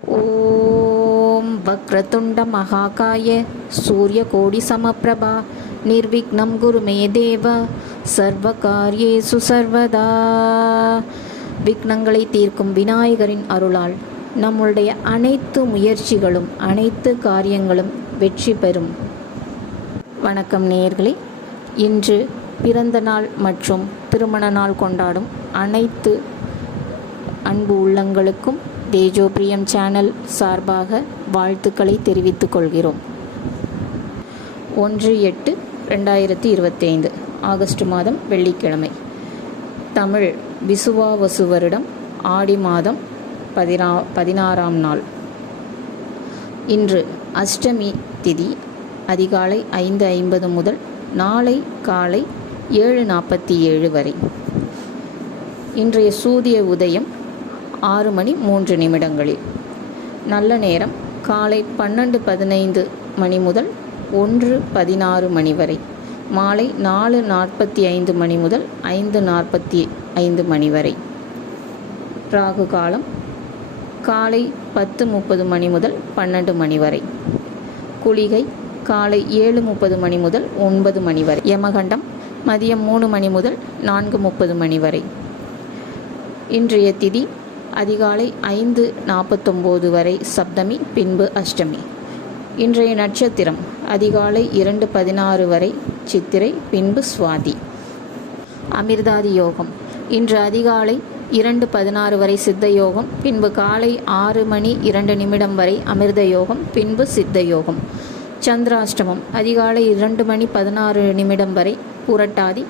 ॐ वक्रतुण्डमहाकाय सूर्यकोटिसमप्रभा निर्विघ्नं कुरु मे देव சர்வகாரியேசு சர்வதா விக்னங்களை தீர்க்கும் விநாயகரின் அருளால் நம்முடைய அனைத்து முயற்சிகளும் அனைத்து காரியங்களும் வெற்றி பெறும் வணக்கம் நேயர்களே இன்று பிறந்த நாள் மற்றும் திருமண நாள் கொண்டாடும் அனைத்து அன்பு உள்ளங்களுக்கும் தேஜோ பிரியம் சேனல் சார்பாக வாழ்த்துக்களை தெரிவித்துக் கொள்கிறோம். ஒன்று எட்டு ரெண்டாயிரத்தி இருபத்தைந்து ஆகஸ்ட் மாதம் வெள்ளிக்கிழமை. தமிழ் விசுவாவசு வருடம் ஆடி மாதம் பதினா பதினாறாம் நாள். இன்று அஷ்டமி திதி அதிகாலை ஐந்து ஐம்பது முதல் நாளை காலை ஏழு நாற்பத்தி ஏழு வரை. இன்றைய சூரிய உதயம் ஆறு மணி மூன்று நிமிடங்களில். நல்ல நேரம். காலை பன்னெண்டு பதினைந்து மணி முதல் ஒன்று பதினாறு மணி வரை. மாலை நாலு நாற்பத்தி ஐந்து மணி முதல் ஐந்து நாற்பத்தி ஐந்து மணி வரை. ராகு காலம். காலை பத்து முப்பது மணி முதல் பன்னெண்டு மணி வரை. குளிகை. காலை ஏழு முப்பது மணி முதல் ஒன்பது மணி வரை. யமகண்டம். மதியம் மூணு மணி முதல் நான்கு முப்பது மணி வரை. இன்றைய திதி அதிகாலை ஐந்து நாற்பத்தொம்போது வரை சப்தமி பின்பு அஷ்டமி. இன்றைய நட்சத்திரம் அதிகாலை இரண்டு பதினாறு வரை சித்திரை பின்பு சுவாதி. அமிர்தாதி யோகம். இன்று அதிகாலை இரண்டு பதினாறு வரை சித்த யோகம் பின்பு காலை ஆறு மணி இரண்டு நிமிடம் வரை அமிர்த யோகம் பின்பு சித்த யோகம். சந்திராஷ்டமம் அதிகாலை இரண்டு மணி பதினாறு நிமிடம் வரை புரட்டாதி